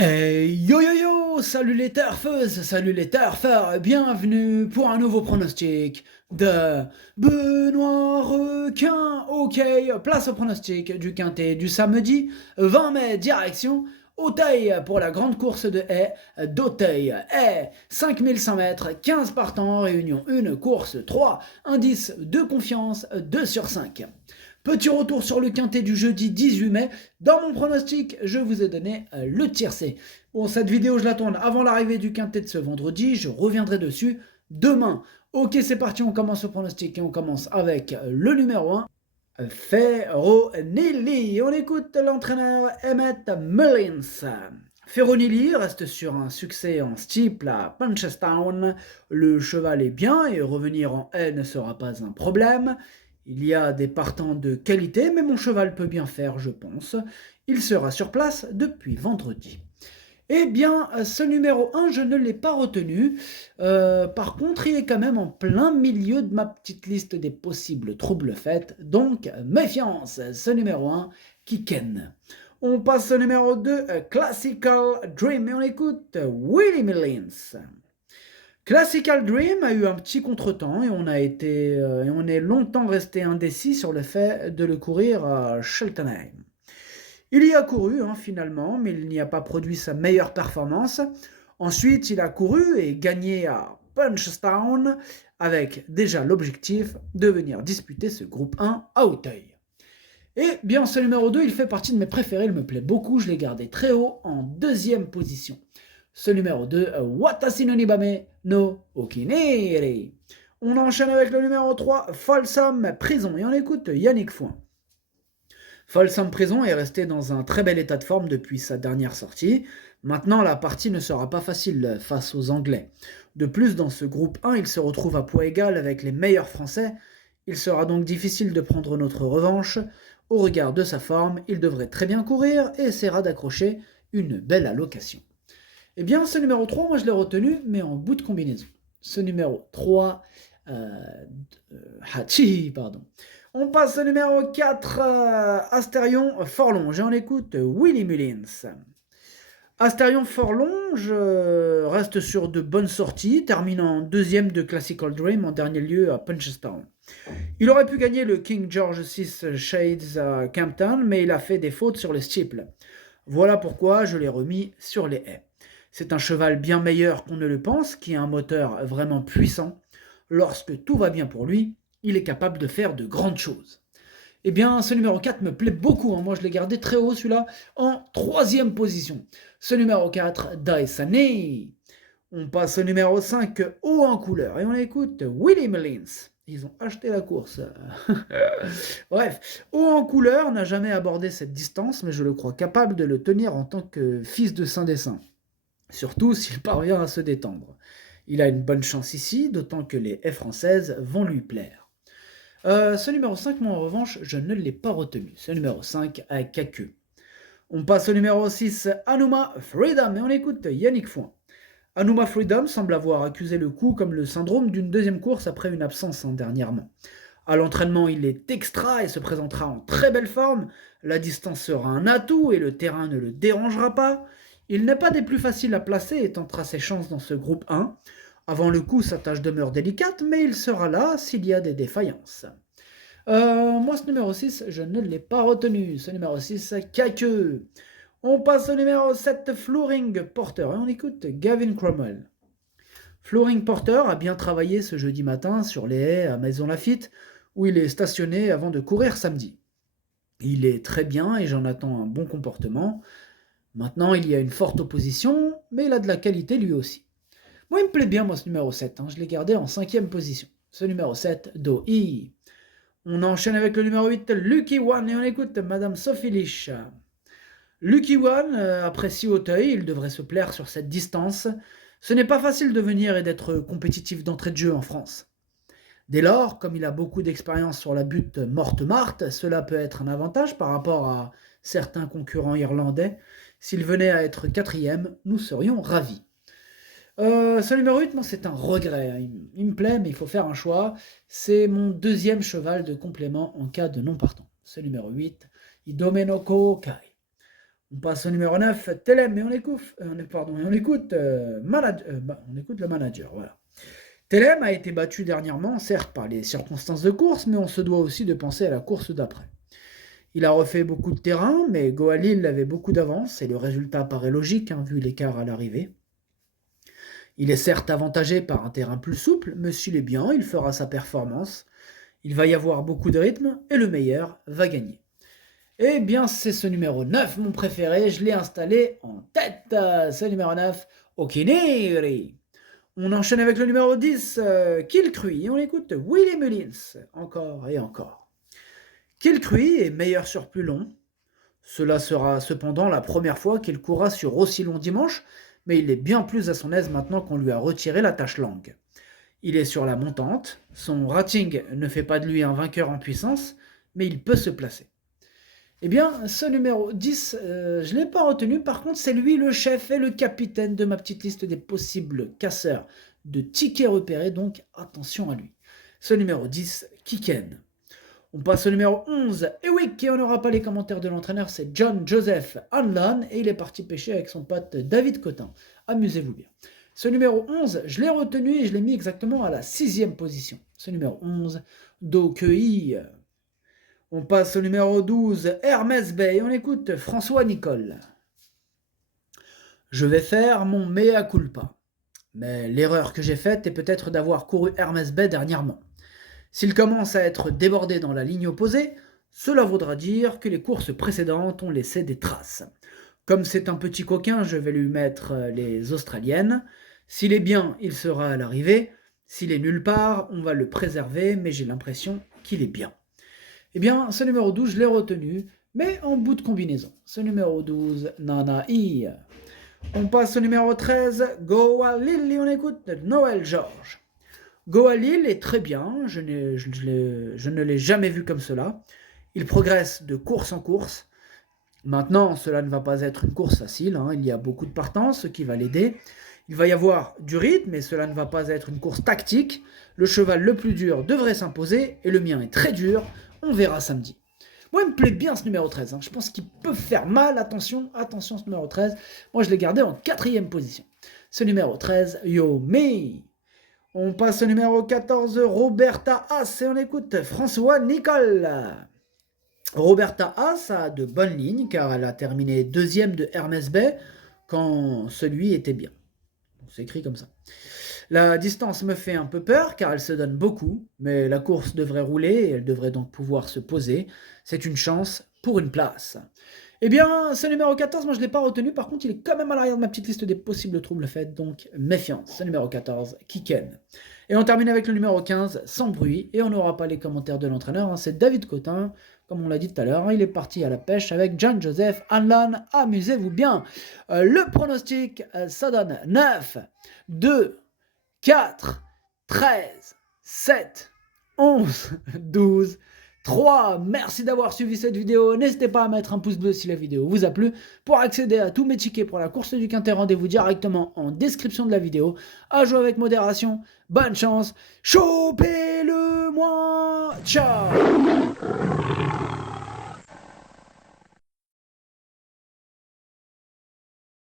Yo yo yo, salut les turfeuses, salut les turfeurs, bienvenue pour un nouveau pronostic de Benoît Requin. Ok, place au pronostic du quintet du samedi 20 mai, direction Auteuil pour la grande course de haies d'Auteuil. Haies, 5100 mètres, 15 partants en réunion, une course, 3, indice de confiance, 2 sur 5. Petit retour sur le quintet du jeudi 18 mai. Dans mon pronostic, je vous ai donné le tiercé. Bon, cette vidéo, je la tourne avant l'arrivée du quintet de ce vendredi. Je reviendrai dessus demain. Ok, c'est parti, on commence le pronostic et on commence avec le numéro 1. Ferronilli. On écoute l'entraîneur Emmett Mullins. Ferronilli reste sur un succès en steeple à Punchestown. Le cheval est bien et revenir en haie ne sera pas un problème. Il y a des partants de qualité, mais mon cheval peut bien faire, je pense. Il sera sur place depuis vendredi. Eh bien, ce numéro 1, je ne l'ai pas retenu. Par contre, il est quand même en plein milieu de ma petite liste des possibles troubles faits. Donc, méfiance, ce numéro 1 qui ken. On passe au numéro 2, Classical Dream, et on écoute Willie Mullins. Classical Dream a eu un petit contretemps et on est longtemps resté indécis sur le fait de le courir à Cheltenham. Il y a couru finalement, mais il n'y a pas produit sa meilleure performance. Ensuite, il a couru et gagné à Punchestown avec déjà l'objectif de venir disputer ce groupe 1 à Auteuil. Et bien ce numéro 2, il fait partie de mes préférés, il me plaît beaucoup, je l'ai gardé très haut en deuxième position. Ce numéro 2, Watashi no Nibame no Okinere. On enchaîne avec le numéro 3, Folsom Prison, et on écoute Yannick Fouin. Folsom Prison est resté dans un très bel état de forme depuis sa dernière sortie. Maintenant, la partie ne sera pas facile face aux Anglais. De plus, dans ce groupe 1, il se retrouve à poids égal avec les meilleurs Français. Il sera donc difficile de prendre notre revanche. Au regard de sa forme, il devrait très bien courir et essaiera d'accrocher une belle allocation. Eh bien, ce numéro 3, moi je l'ai retenu, mais en bout de combinaison. Ce numéro 3, Hachi, pardon. On passe au numéro 4, Astérion Forlonge, et on écoute Willie Mullins. Astérion Forlonge reste sur de bonnes sorties, terminant deuxième de Classical Dream en dernier lieu à Punchestown. Il aurait pu gagner le King George VI Shades à Campton, mais il a fait des fautes sur les steeples. Voilà pourquoi je l'ai remis sur les haies. C'est un cheval bien meilleur qu'on ne le pense, qui a un moteur vraiment puissant. Lorsque tout va bien pour lui, il est capable de faire de grandes choses. Eh bien, ce numéro 4 me plaît beaucoup. Moi, je l'ai gardé très haut, celui-là, en troisième position. Ce numéro 4, Daisane. On passe au numéro 5, haut en couleur. Et on écoute Willie Mullins. Ils ont acheté la course. Bref, haut en couleur n'a jamais abordé cette distance, mais je le crois capable de le tenir en tant que fils de Saint-Dessin. Surtout s'il parvient à se détendre. Il a une bonne chance ici, d'autant que les haies françaises vont lui plaire. Ce numéro 5, moi en revanche, je ne l'ai pas retenu. Ce numéro 5 à Kaku. On passe au numéro 6, Anuma Freedom, et on écoute Yannick Fouin. Anuma Freedom semble avoir accusé le coup comme le syndrome d'une deuxième course après une absence dernièrement. À l'entraînement, il est extra et se présentera en très belle forme. La distance sera un atout et le terrain ne le dérangera pas. Il n'est pas des plus faciles à placer et tentera ses chances dans ce groupe 1. Avant le coup, sa tâche demeure délicate, mais il sera là s'il y a des défaillances. Moi, ce numéro 6, je ne l'ai pas retenu. Ce numéro 6, Kake. On passe au numéro 7, Flooring Porter, et on écoute Gavin Cromwell. Flooring Porter a bien travaillé ce jeudi matin sur les haies à Maison Lafitte, où il est stationné avant de courir samedi. Il est très bien et j'en attends un bon comportement. Maintenant, il y a une forte opposition, mais il a de la qualité lui aussi. Moi, il me plaît bien, moi, ce numéro 7. Je l'ai gardé en 5e position. Ce numéro 7, Do-I. On enchaîne avec le numéro 8, Lucky One, et on écoute Madame Sophie Lich. Lucky One apprécie Auteuil, il devrait se plaire sur cette distance. Ce n'est pas facile de venir et d'être compétitif d'entrée de jeu en France. Dès lors, comme il a beaucoup d'expérience sur la butte morte-marte, cela peut être un avantage par rapport à certains concurrents irlandais. S'il venait à être 4e, nous serions ravis. Ce numéro 8, moi, c'est un regret. Il me plaît, mais il faut faire un choix. C'est mon deuxième cheval de complément en cas de non-partant. Ce numéro 8, Idomenoko Kai. On passe au numéro 9, Telem, et on écoute, on écoute le manager. Voilà. Telem a été battu dernièrement, certes par les circonstances de course, mais on se doit aussi de penser à la course d'après. Il a refait beaucoup de terrain, mais Goalil avait beaucoup d'avance et le résultat paraît logique, hein, vu l'écart à l'arrivée. Il est certes avantagé par un terrain plus souple, mais s'il est bien, il fera sa performance. Il va y avoir beaucoup de rythme et le meilleur va gagner. Eh bien, c'est ce numéro 9, mon préféré, je l'ai installé en tête. C'est le numéro 9, Okiniri. On enchaîne avec le numéro 10, Kilcruy, et on écoute Willie Mullins, encore et encore. Kilcruy est meilleur sur plus long. Cela sera cependant la première fois qu'il courra sur aussi long dimanche, mais il est bien plus à son aise maintenant qu'on lui a retiré la tache longue. Il est sur la montante, son rating ne fait pas de lui un vainqueur en puissance, mais il peut se placer. Eh bien, ce numéro 10, je ne l'ai pas retenu, par contre c'est lui le chef et le capitaine de ma petite liste des possibles casseurs de tickets repérés, donc attention à lui. Ce numéro 10, Kiken. On passe au numéro 11, Ewick, et on n'aura pas les commentaires de l'entraîneur, c'est John Joseph Hanlan, et il est parti pêcher avec son pote David Cotin. Amusez-vous bien. Ce numéro 11, je l'ai retenu et je l'ai mis exactement à la 6e position. Ce numéro 11, Dokei. On passe au numéro 12, Hermès Bay, et on écoute François Nicole. Je vais faire mon mea culpa, mais l'erreur que j'ai faite est peut-être d'avoir couru Hermès Bay dernièrement. S'il commence à être débordé dans la ligne opposée, cela voudra dire que les courses précédentes ont laissé des traces. Comme c'est un petit coquin, je vais lui mettre les australiennes. S'il est bien, il sera à l'arrivée. S'il est nulle part, on va le préserver, mais j'ai l'impression qu'il est bien. Eh bien, ce numéro 12, je l'ai retenu, mais en bout de combinaison. Ce numéro 12, Nanaï. On passe au numéro 13, Goalil, et on écoute Noël Georges. Goalil est très bien, je ne l'ai jamais vu comme cela. Il progresse de course en course. Maintenant, cela ne va pas être une course facile, hein. Il y a beaucoup de partants, ce qui va l'aider. Il va y avoir du rythme, mais cela ne va pas être une course tactique. Le cheval le plus dur devrait s'imposer, et le mien est très dur. On verra samedi. Moi, il me plaît bien ce numéro 13. Je pense qu'il peut faire mal. Attention, attention ce numéro 13. Moi, je l'ai gardé en 4e position. Ce numéro 13, Yo Me. On passe au numéro 14, Roberta Haas, et on écoute François Nicole. Roberta Haas a de bonnes lignes, car elle a terminé 2e de Hermès Bay quand celui était bien. C'est écrit comme ça. La distance me fait un peu peur car elle se donne beaucoup, mais la course devrait rouler et elle devrait donc pouvoir se poser. C'est une chance pour une place. Eh bien, ce numéro 14, moi je ne l'ai pas retenu, par contre il est quand même à l'arrière de ma petite liste des possibles troubles faits, donc méfiance. Ce numéro 14, Kiken. Et on termine avec le numéro 15, Sans bruit, et on n'aura pas les commentaires de l'entraîneur, c'est David Cotin, comme on l'a dit tout à l'heure, il est parti à la pêche avec John Joseph Hanlan, amusez-vous bien. Le pronostic, ça donne 9, 2, 4, 13, 7, 11, 12, 3. Merci d'avoir suivi cette vidéo. N'hésitez pas à mettre un pouce bleu si la vidéo vous a plu. Pour accéder à tous mes tickets pour la course du Quintet, rendez-vous directement en description de la vidéo. À jouer avec modération. Bonne chance. Chopez-le moi. Ciao.